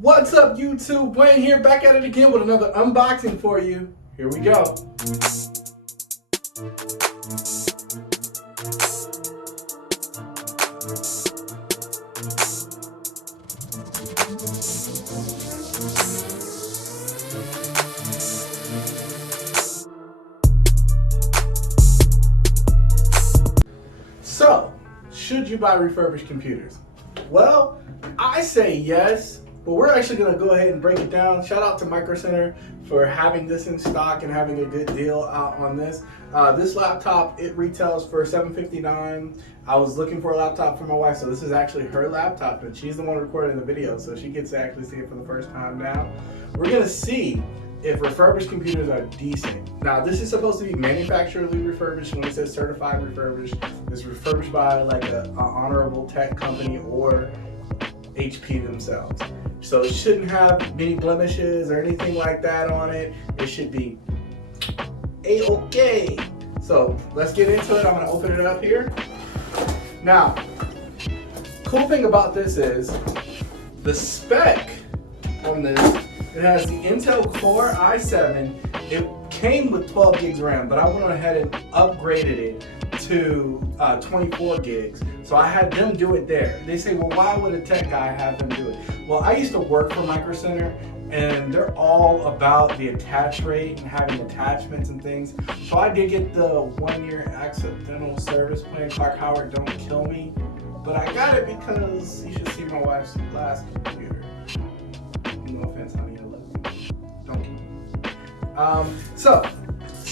What's up, YouTube? Wayne here, back at it again with another unboxing for you. Here we go. So, should you buy refurbished computers? Well, I say yes, but we're actually going to go ahead and break it down. Shout out to Microcenter for having this in stock and having a good deal out on this. This laptop, it retails for $759. I was looking for a laptop for my wife, so this is actually her laptop, and she's the one recording the video, so she gets to actually see it for the first time now. We're going to see if refurbished computers are decent. Now, this is supposed to be manufacturerly refurbished. When it says certified refurbished, it's refurbished by like an honorable tech company or HP themselves. So it shouldn't have many blemishes or anything like that on it. It should be A-okay. So let's get into it. I'm gonna open it up here. Now, cool thing about this is the spec on this. It has the Intel Core i7. It came with 12 gigs RAM, but I went ahead and upgraded it to 24 gigs. So I had them do it there. They say, well, why would a tech guy have them do it? Well, I used to work for Microcenter, and they're all about the attach rate and having attachments and things. So I did get the 1-year accidental service plan. Clark Howard, don't kill me. But I got it because you should see my wife's last computer. No offense, honey, I love you. Don't kill me. So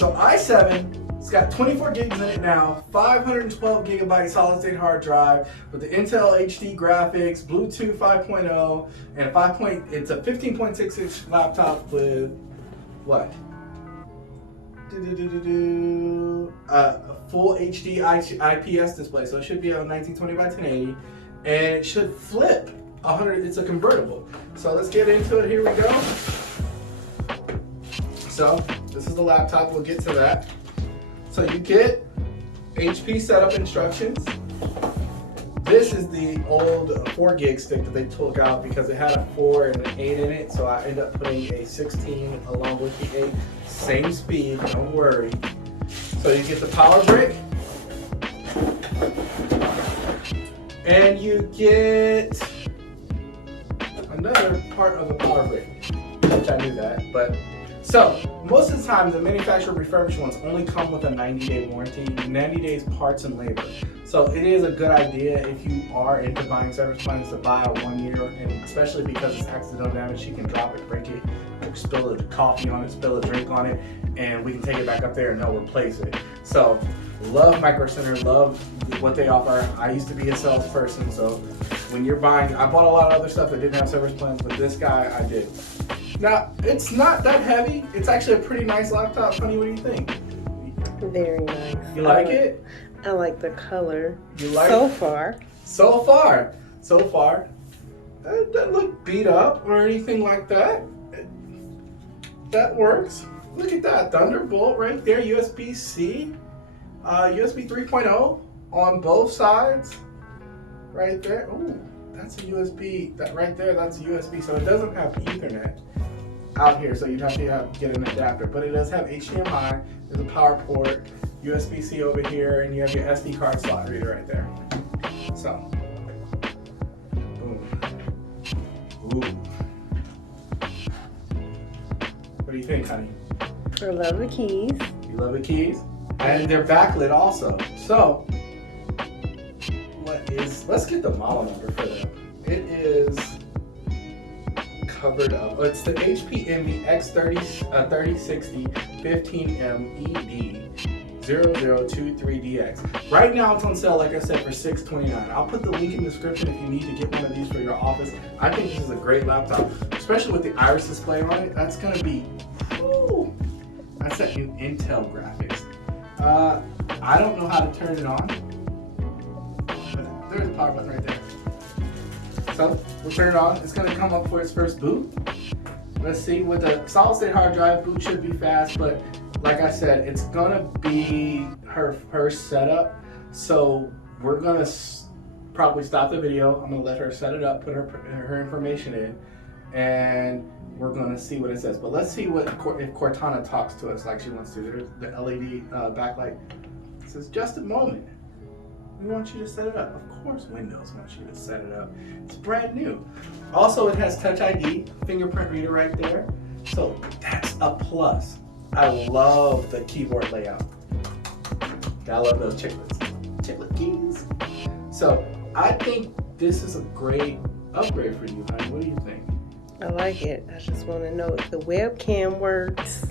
i7, it's got 24 gigs in it now, 512 gigabyte solid state hard drive with the Intel HD graphics, Bluetooth 5.0, and it's a 15.6 inch laptop with what? A full HD IPS display, so it should be on 1920 by 1080, and it should flip 100. It's a convertible. So let's get into it. Here we go. So this is the laptop. We'll get to that. So you get HP setup instructions. This is the old 4 gig stick that they took out because it had a 4 and an 8 in it. So I ended up putting a 16 along with the 8. Same speed, don't worry. So you get the power brick. And you get another part of the power brick, which I knew that, but so most of the time the manufacturer refurbished ones only come with a 90-day warranty, 90 days parts and labor. So it is a good idea if you are into buying service plans to buy a 1 year, and especially because it's accidental damage, you can drop it, break it, spill a coffee on it, spill a drink on it, and we can take it back up there and they'll replace it. So love Microcenter, love what they offer. I used to be a salesperson, so when you're buying, I bought a lot of other stuff that didn't have service plans, but this guy I did. Now, it's not that heavy. It's actually a pretty nice laptop. Honey, what do you think? Very nice. You like it? I like the color. You like so it? far. So far. It doesn't look beat up or anything like that. That works. Look at that. Thunderbolt right there. USB-C. USB 3.0 on both sides. Right there. Ooh, that's a USB. That right there, that's a USB. So it doesn't have Ethernet out here, so you'd have to get an adapter. But it does have HDMI. There's a power port, USB-C over here, and you have your SD card slot reader right there. So, boom. Ooh. What do you think, honey? I love the keys. You love the keys? And they're backlit also. So, let's get the model number for them. It is covered up. It's the HP Envy X3060 15M ED0023DX. Right now it's on sale, like I said, for $629. I'll put the link in the description if you need to get one of these for your office. I think this is a great laptop, especially with the Iris display on it. That's gonna be, whew, that's that new Intel graphics. I don't know how to turn it on, but there's a power button right there. So we'll turn it on. It's gonna come up for its first boot. Let's see, with a solid state hard drive, boot should be fast, but like I said, it's gonna be her first setup. So we're gonna probably stop the video. I'm gonna let her set it up, put her information in, and we're gonna see what it says. But let's see what if Cortana talks to us like she wants to. There's the LED backlight. It says, just a moment. We want you to set it up. Of course Windows wants you to set it up. It's brand new. Also, it has Touch ID, fingerprint reader right there. So that's a plus. I love the keyboard layout. I love those chiclet keys. So I think this is a great upgrade for you, honey. What do you think? I like it. I just want to know if the webcam works.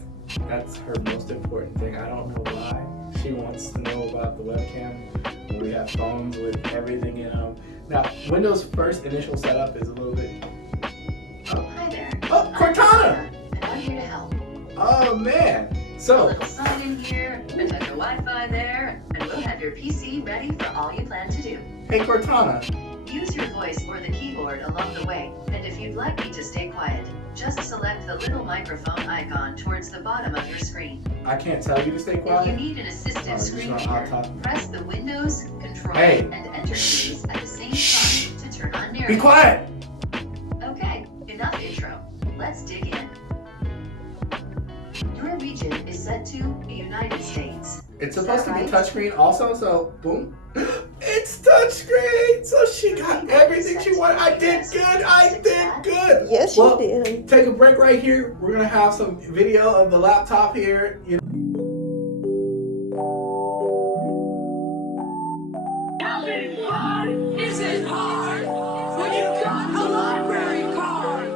That's her most important thing. I don't know why she wants to know about the webcam. We have phones with everything in them. Now, Windows' first initial setup is a little bit... Oh. Hi there. Oh, Cortana! And I'm here to help. Oh, man. A So, little sign in here, and your Wi-Fi there, and we'll have your PC ready for all you plan to do. hey, Cortana. Use your voice or the keyboard along the way, and if you'd like me to stay quiet, just select the little microphone icon towards the bottom of your screen. I can't tell you to stay If you quiet. need an assistive Oh, screen you're just not reader, talking. press the Windows, Control, Hey. and Enter keys at the same time to turn on Be narrative. quiet. Okay, enough intro. Let's dig in. Your region is set to the United States. It's supposed to be Right. touchscreen also, so boom. It's touchscreen. So she got everything she wanted. I did good. I did good. Yes, Well, you did. take a break right here. We're gonna have some video of the laptop here. Is it hard when you got a library card?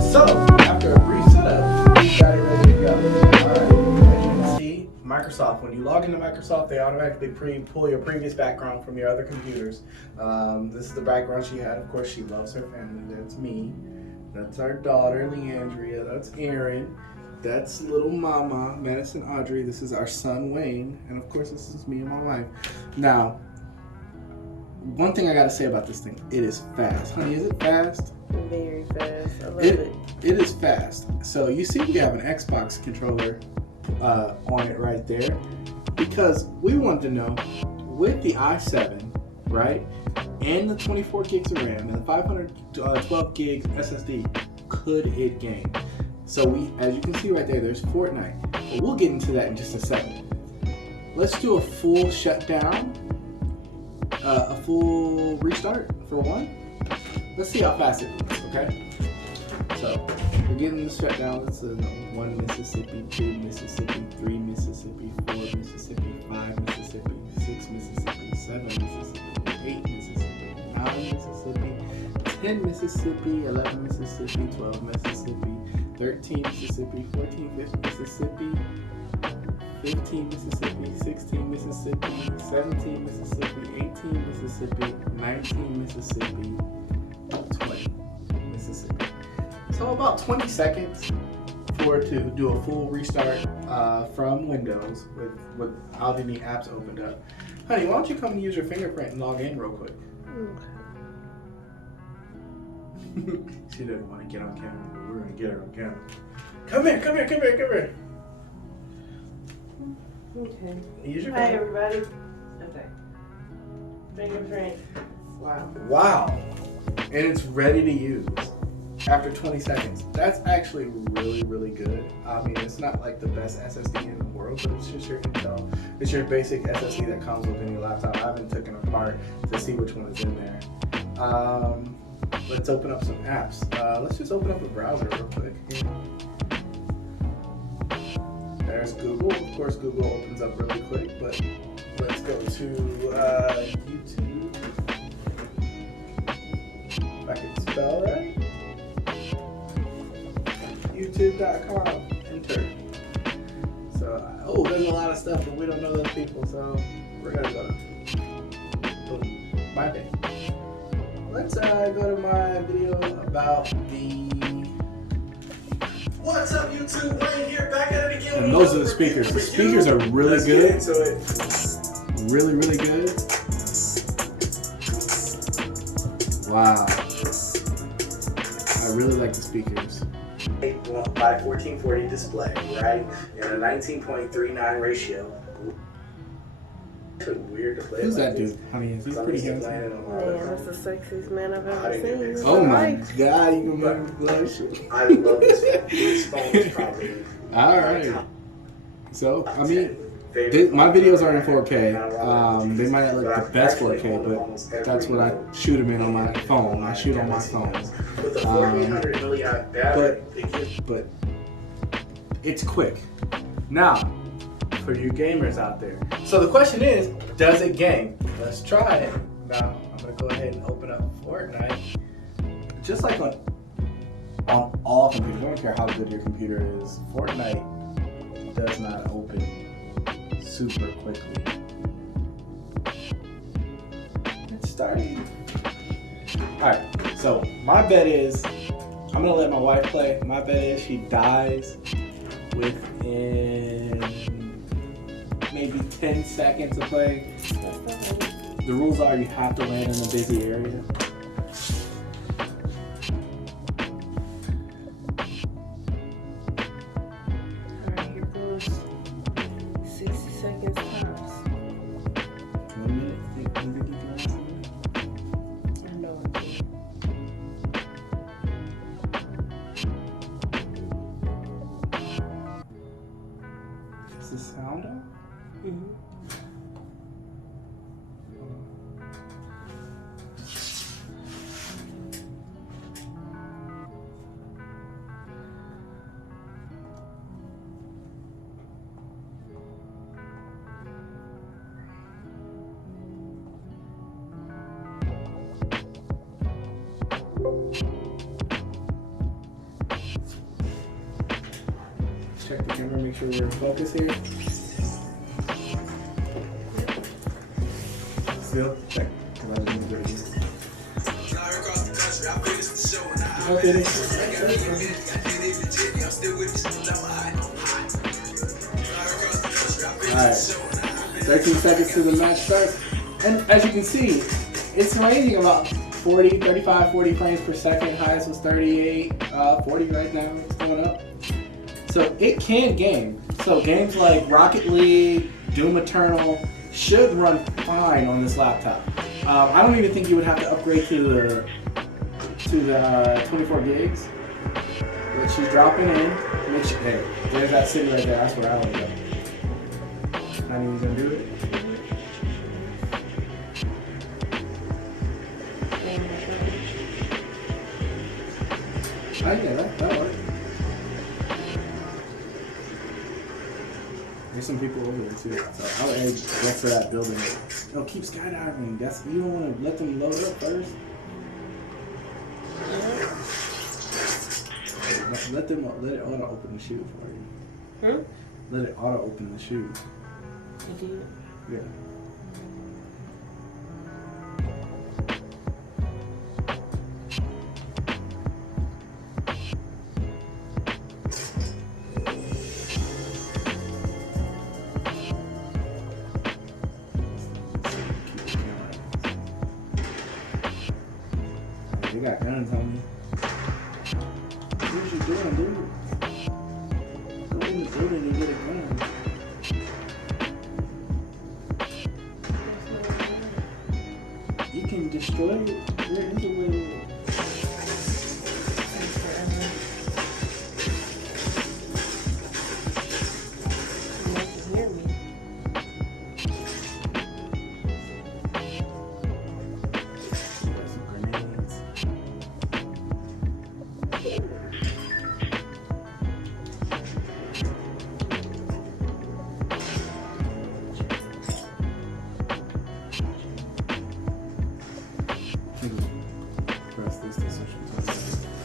So, after a brief setup, we got it ready to go. Alright, as you can see, Microsoft, when you log into Microsoft, they automatically pull your previous background from your other computers. This is the background she had. Of course, she loves her family. That's me. That's our daughter, Leandria. That's Aaron. That's little mama, Madison Audrey. This is our son, Wayne. And of course, this is me and my wife. Now, one thing I gotta say about this thing, it is fast. Honey, is it fast? Very fast. I love It it. is fast. So you see we have an Xbox controller on it right there because we wanted to know with the i7, right, and the 24 gigs of RAM and the 512 gigs SSD, could it game? So we, as you can see right there, there's Fortnite. But we'll get into that in just a second. Let's do a full shutdown, a full restart for one. Let's see how fast it moves, okay? So, we're getting this shutdown. It's 1 Mississippi, 2 Mississippi, 3 Mississippi, 4 Mississippi, 5 Mississippi, 6 Mississippi, 7 Mississippi, 8 Mississippi, 9 Mississippi, 10 Mississippi, 11 Mississippi, 12 Mississippi, 13 Mississippi, 14 Mississippi, 15 Mississippi, 16 Mississippi, 17 Mississippi, 18 Mississippi, 19 Mississippi, 20 Mississippi. So about 20 seconds for it to do a full restart from Windows without any apps opened up. Honey, why don't you come and use your fingerprint and log in real quick? She doesn't want to get on camera, but we're going to get her on camera. Come here, come here, come here, come here. Okay. Use your Hi, finger. everybody. Okay. Fingerprint. Wow. Wow. And it's ready to use after 20 seconds. That's actually really, really good. I mean, it's not like the best SSD in the world, but it's just your Intel. It's your basic SSD that comes with any laptop. I haven't taken it apart to see which one is in there. Let's open up some apps. Let's just open up a browser real quick. There's Google. Of course, Google opens up really quick, but let's go to YouTube. If I can spell right. YouTube.com. Enter. So, oh, there's a lot of stuff, but we don't know those people, so we're gonna go to my day. Let's go to my video about the. What's up, YouTube? Wayne here, back at it again. And those are the speakers. The speakers are really good. Let's get into it. Really, really good. Wow. I really like the speakers. 8 by 1440 display, right? And a 19.39 ratio. It's weird to play. Who's like that dude? Honey, he's pretty handsome. Man, that's the sexiest man I've ever seen. Oh my god, you can make me blush. I love this phone. This phone is probably. Alright. So, I mean, my videos are in 4K. They might not look the best 4K, but that's what I shoot them in on my phone. I shoot on my phone. With a 4800 milliamp battery, but it's quick. Now, for you gamers out there. So the question is, does it game? Let's try it. Now, I'm gonna go ahead and open up Fortnite. Just like on all computers, I don't care how good your computer is, Fortnite does not open super quickly. It's starting. Alright, so my bet is, I'm gonna let my wife play. My bet is she dies within maybe 10 seconds of play. The rules are you have to land in a busy area. Alright, here goes 60 seconds tops. 1 minute. You think you can last a minute? I know I can. Is the sound on? Mm-hmm. Check the camera, make sure we're in focus here. Still? Check. Because I didn't do it again. Alright. 13 seconds to the match start. And as you can see, it's ranging about 40, 35, 40 frames per second. Highest was 38, 40 right now. It's going up. So it can game. So games like Rocket League, Doom Eternal should run fine on this laptop. I don't even think you would have to upgrade to the 24 gigs. But she's dropping in. Hey, there's that city right there. That's where I want to go. Not even gonna do it. Oh yeah, that worked. There's some people over there too, so I would go for that building. No, keep skydiving. That's, you don't want to let them load up first. Let it auto open the chute for you. Let it auto open the chute. You did? Yeah. They got guns on me. What you doing, dude? Go in the building and get a gun. You can destroy it. There is a way.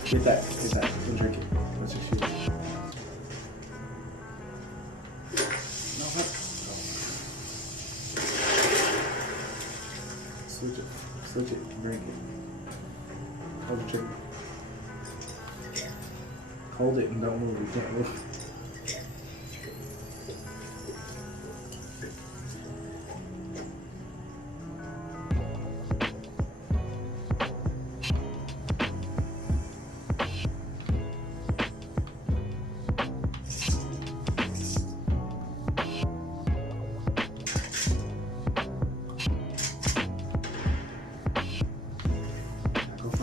Get that, and drink it. What's your shoe? No, what? Switch it. Switch it. Break it. Hold the trigger. Hold it and don't move. You can't move.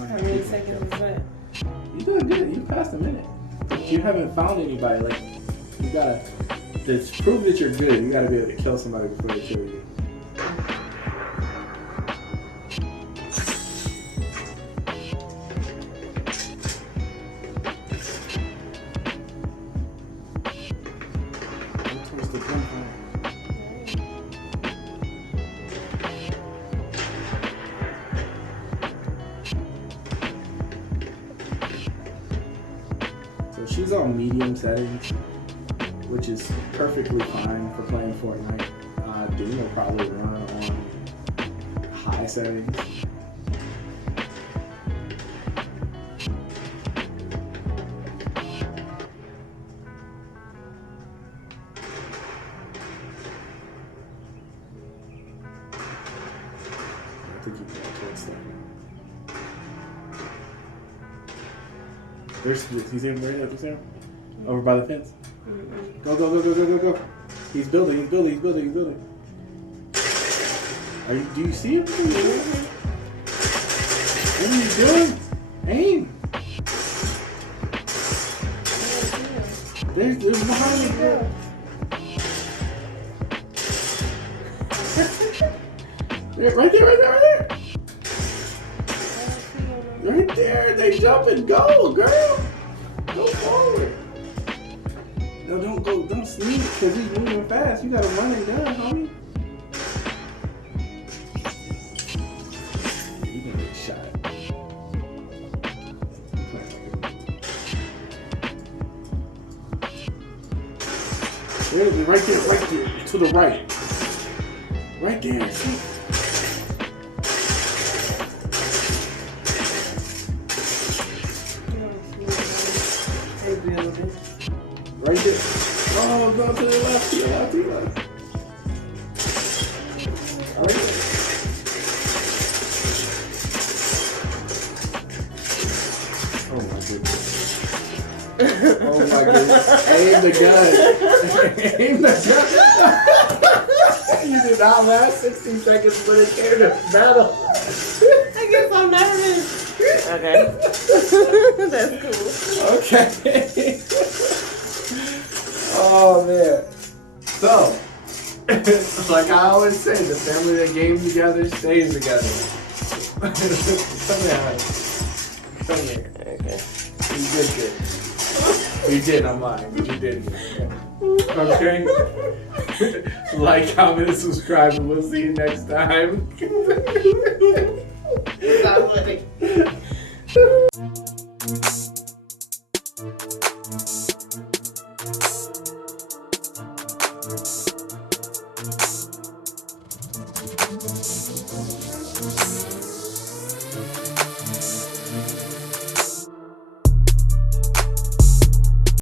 How many seconds is that? You're doing good. You passed a minute. But you haven't found anybody. Like, you gotta, to prove that you're good, you gotta be able to kill somebody before they kill you. Go towards the gunfire. So she's on medium settings, which is perfectly fine for playing Fortnite. Dino will probably run on high settings. I think you can go towards that. There's, he's in right up there, over by the fence. Go, go, go, go, go, go, go. He's building, he's building, he's building, he's building. Are you, do you see him? What are you doing? Aim. There's behind me, girl. Right there, right there, right there. Right there, they jump and go, girl. Go forward. No, don't sneak, because he's moving fast. You gotta run and gun, homie. You can get shot. Where is it? Right there, to the right. Right there, see? Right there. Oh, go to the left, to the left, to the left. Right there. Oh my goodness. Oh my goodness. Aim the gun. Aim the gun. You did not last 16 seconds, but it came to battle. I guess I'm nervous. Okay. That's cool. Okay. Oh man. So, like I always say, the family that games together stays together. Come here, honey. Come here. Okay. You did good. You did, I'm lying, but you did good. Okay? Like, comment, and subscribe, and we'll see you next time. Stop letting